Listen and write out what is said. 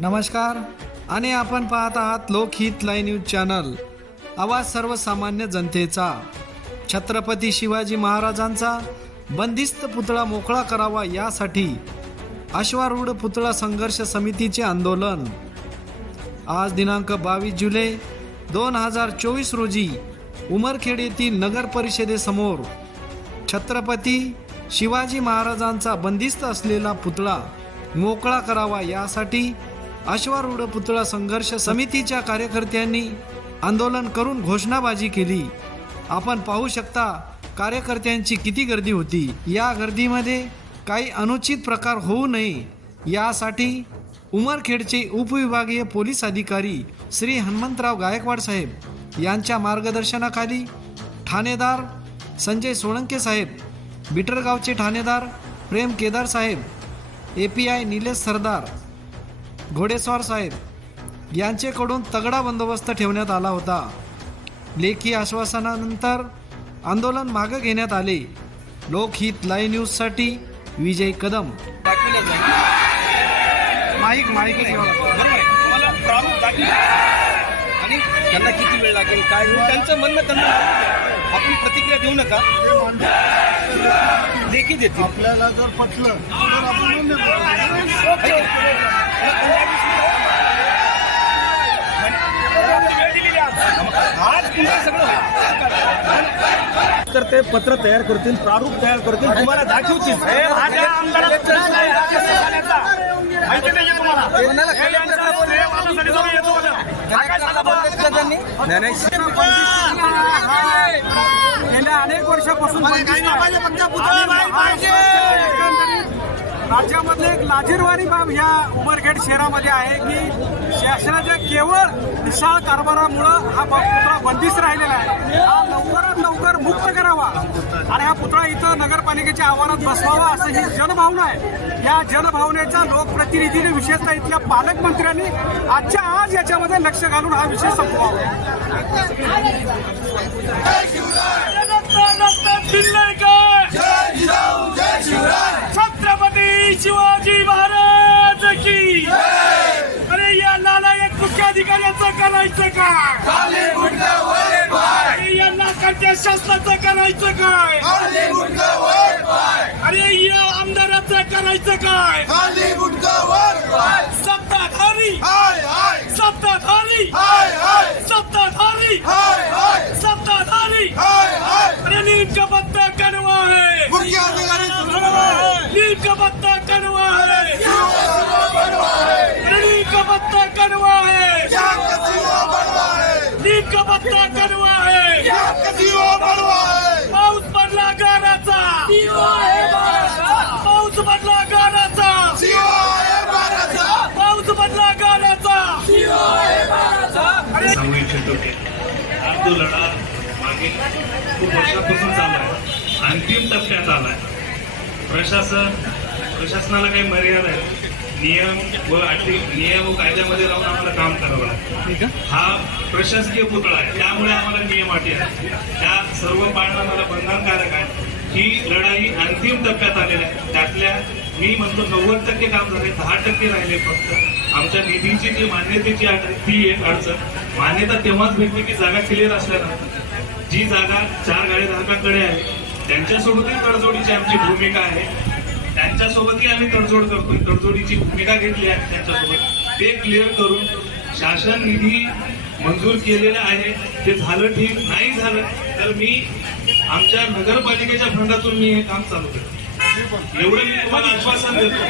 नमस्कार आणि आपण पाहत आहात लोकहित लाईव्ह न्यूज चॅनल, आवाज सर्वसामान्य जनतेचा। छत्रपती शिवाजी महाराजांचा बंदिस्त पुतळा मोकळा करावा यासाठी अश्वारूढ पुतळा संघर्ष समितीचे आंदोलन। आज दिनांक 22 जुलै 2024 रोजी उमरखेड येथील नगर परिषदेसमोर छत्रपती शिवाजी महाराजांचा बंदिस्त असलेला पुतळा मोकळा करावा यासाठी अश्वारूढ पुतळा संघर्ष समितीच्या कार्यकर्त्यांनी आंदोलन करून घोषणाबाजी केली। आपण पाहू शकता कार्यकर्त्यांची किती गर्दी होती। या गर्दीमध्ये काही अनुचित प्रकार होऊ नये यासाठी उमरखेडचे उपविभागीय पोलीस अधिकारी श्री हनुमंतराव गायकवाड साहेब यांच्या मार्गदर्शनाखाली ठाणेदार संजय सोळंके साहेब, बिटरगावचे ठाणेदार प्रेम केदार साहेब, API निलेश सरदार, घोडेस्वार साहेब यांच्याकडून तगडा बंदोबस्त ठेवण्यात आला होता। लेखी आश्वासनानंतर आंदोलन मागे घेण्यात आले। लोकहित लाईव्ह न्यूजसाठी विजय कदम। आणि त्यांना किती वेळ लागेल काय त्यांचं म्हणणं त्यांना आपण प्रतिक्रिया देऊ नका, देखील देते। आपल्याला जर पटलं तर आपण आज तुमचं सगळं तर ते पत्र तयार करतील, प्रारूप तयार करतील, तुम्हाला दाखवतील। गेल्या अनेक वर्षापासून राज्यामधले एक लाजिरवाणी बाब या उमरखेड शहरामध्ये आहे की शासनाच्या केवळ विशाळ कारभारामुळं हा पुतळा बंदिस्त राहिलेला आहे। हा लवकरात लवकर मुक्त करावा आणि हा पुतळा इथं नगरपालिकेच्या आवारात बसवावा असं ही जनभावना आहे। या जनभावनेचा लोकप्रतिनिधीने विशेषतः इथल्या पालकमंत्र्यांनी आजच्या आज याच्यामध्ये लक्ष घालून हा विषय संपवावा। छत्रपती शिवाजी महाराज की। अरे या नालायक मुख्याधिकाऱ्याचं करायचं काय? या नाकाच्या शासनाचं करायचं काय? अरे या आमदाराचं करायचं काय? सत्ताधारी सत्ताधारी सत्ताधारी सत्ताधारी अरे नीमका पत्ता कड़वा है, नीमका पत्ता कड़वा है, नीमका पत्ता कड़वा है, नीमका पत्ता कड़वा है। पाऊस पडला गाराचा, पाऊस पडला गाराचा, पाऊस पडला गाराचा। सांगू इच्छितो की हा जो लढा मागे खूप वर्षापासून चालू आहे, अंतिम टप्प्यात आला आहे। प्रशासनाला काही मर्यादा आहे, नियम व कायद्यामध्ये राहून आम्हाला काम करावं लागतं। हा प्रशासकीय पुतळा आहे, त्यामुळे आम्हाला नियम अटी आहेत, त्या सर्व पाळणं मला बंधनकारक आहे। ही लढाई अंतिम टप्प्यात आलेली आहे, त्यातल्या मी म्हणतो 90% काम झाले, 10% राहिले फक्त। आमच्या निधीची जी मान्यतेची ती एक अडचण। मान्यता तेव्हाच भेटते की जागा क्लिअर असल्यानंतर। जी जागा 4 गाळेधारकांकडे आहे त्यांच्यासोबतही तडजोडीची आमची भूमिका आहे, त्यांच्यासोबतही आम्ही तडजोड करतोय, तडजोडीची भूमिका घेतली आहे त्यांच्यासोबत। ते क्लिअर करून शासन निधी मंजूर केलेला आहे, ते झालं ठीक, नाही झालं तर मी आमच्या नगरपालिकेच्या फंडातून मी हे काम चालू करतो, एवढं मी तुम्हाला आश्वासन देतो।